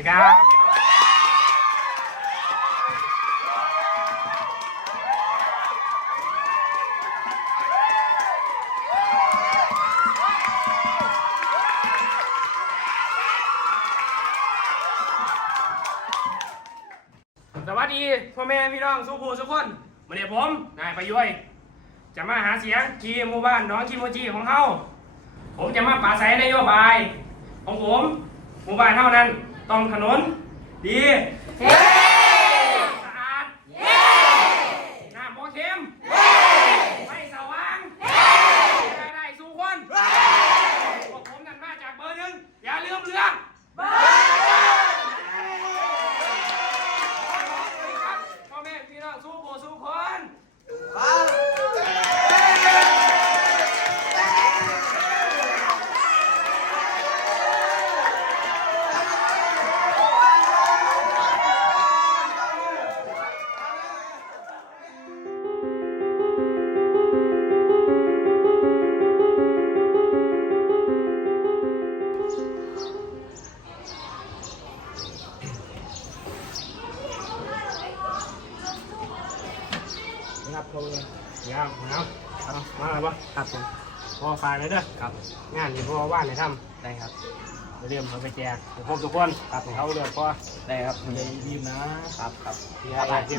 ดีครับสวัสดีพ่อแม่พี่น้องสุภูสุกคนมาเดี๋ยวผมนายประยุยจะมาหาเสียงกีหมู่บ้านน้องกิโมจิของเฮาผมจะมาปราศัยนโยบาย ของผมหมู่บ้านเท่านั้น ต้องถนน ดีเฮ้ รับผมยาวครับเอามาอะไรบ้ครับผมพอฝากเลยเด้อครับงานที่พ่อว่านเลยทำได้ครับไปเริ่มเอาไปแจกทุกคนทุกคนครับเขาเดือดพอได้ครับมันจะดีนะครับครับ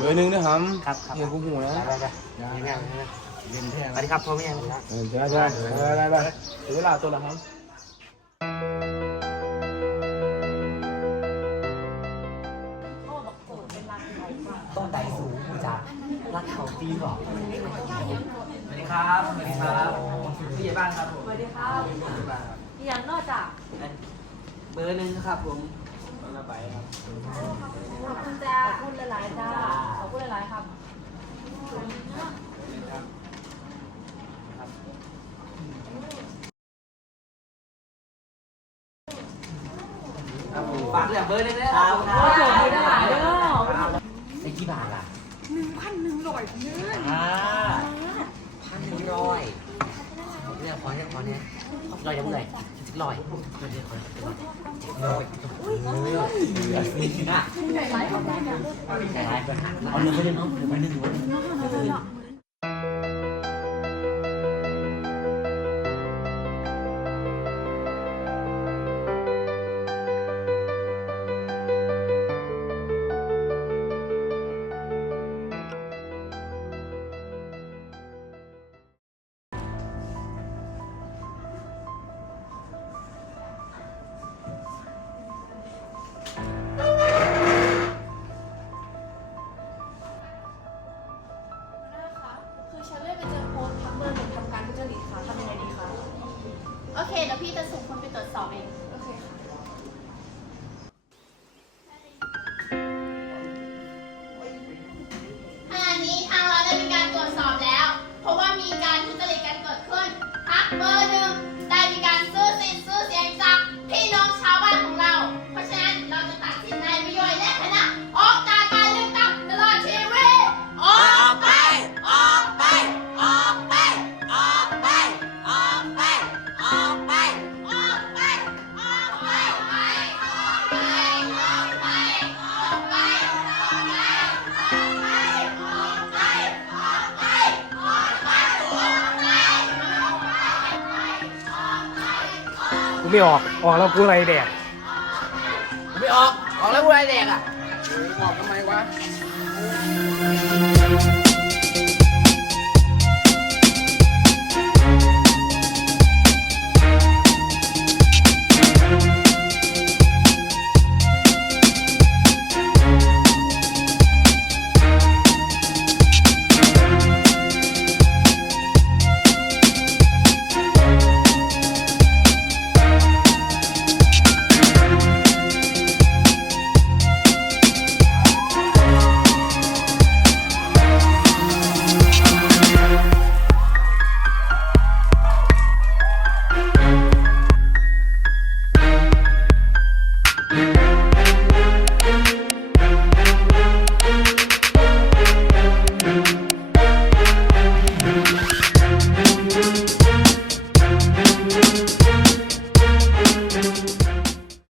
เบอร์หนึ่งนะครับครับครับเงินคุ้มหูนะไปไปไปงานเรียนแท้สวัสดีครับพ่อแม่ครับเออเดี๋ยวเดี๋ยวเออได้ได้ถึงเวลาตัวแล้วครับ ต้นไดสูงกูจะรักเขาตีบอกสวัสดีครับ สวัสดีครับพี่ใหญ่บ้านครับผมสวัสดีครับอย่างนอกจากเบอร์หนึ่งครับผมมาไปครับ ขอบคุณจ้าขอบคุณหลายๆจ้าขอบคุณหลายๆครับครับผมฝากเรื่องเบอร์หนึ่งนะครับขอบคุณหลายๆเด้อไอ้ กี่บาทล่ะหนึ่งพันหนึ่งร้อยเนื้ออ่าพันหนึ่งร้อยเรื่องขอเนี่ยขอเนี่ยลอยยังไงสิบร้อยลอยเดียวขอลอยนี่นะหลายคนได้จ้ะเอาเงินไปเลยเนาะเงินไปหนึ่งวันนะคะ คือฉันเลยไปเจอโพสต์ทักเบอร์หนึ่งทำการทุจริตค่ะทำยังไงดีคะ โอเค เดี๋ยวพี่จะส่งคนไปตรวจสอบเอง โอเคค่ะ ไม่ออก ออกแล้วกูอะไรแดกไม่ออก ออกแล้วผู้ใดแดกอะบอกทำไมวะอ